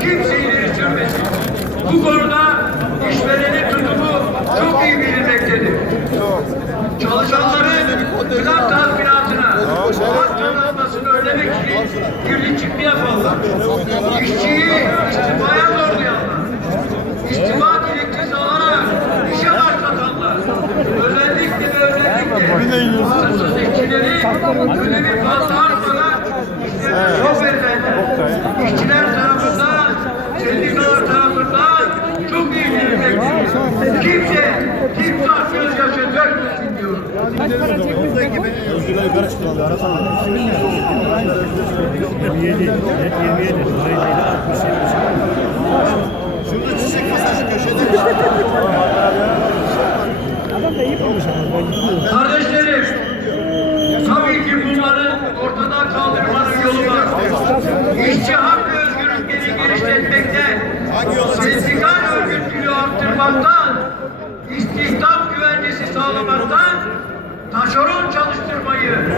kimse ileri sürmesin. Bu konuda işverenin tutumu çok iyi bilinmektedir. Çalışanların gıda tazminatına hak kazanmasını önlemek için kirli çıktı yaparlar. İşçiyi istifaya zorlayanlar. İstifa dilekçesi alarak işe başlatanlar. Özellikle ve özellikle bağımsız işçileri ödevi fazla artmadan işlerine çok verilenler. İşçiler tarafından, sendikalar tarafından çok iyi bilinmektedir. Kimse, kimse gözyaşı dökmesin diyorum. Şurada çiçek masajı köşede. Kardeşlerim, tabii ki bunların ortadan kaldırmanın yolu var. İşçi hak istihdam güvencesi sağlamaktan, taşeron çalıştırmayı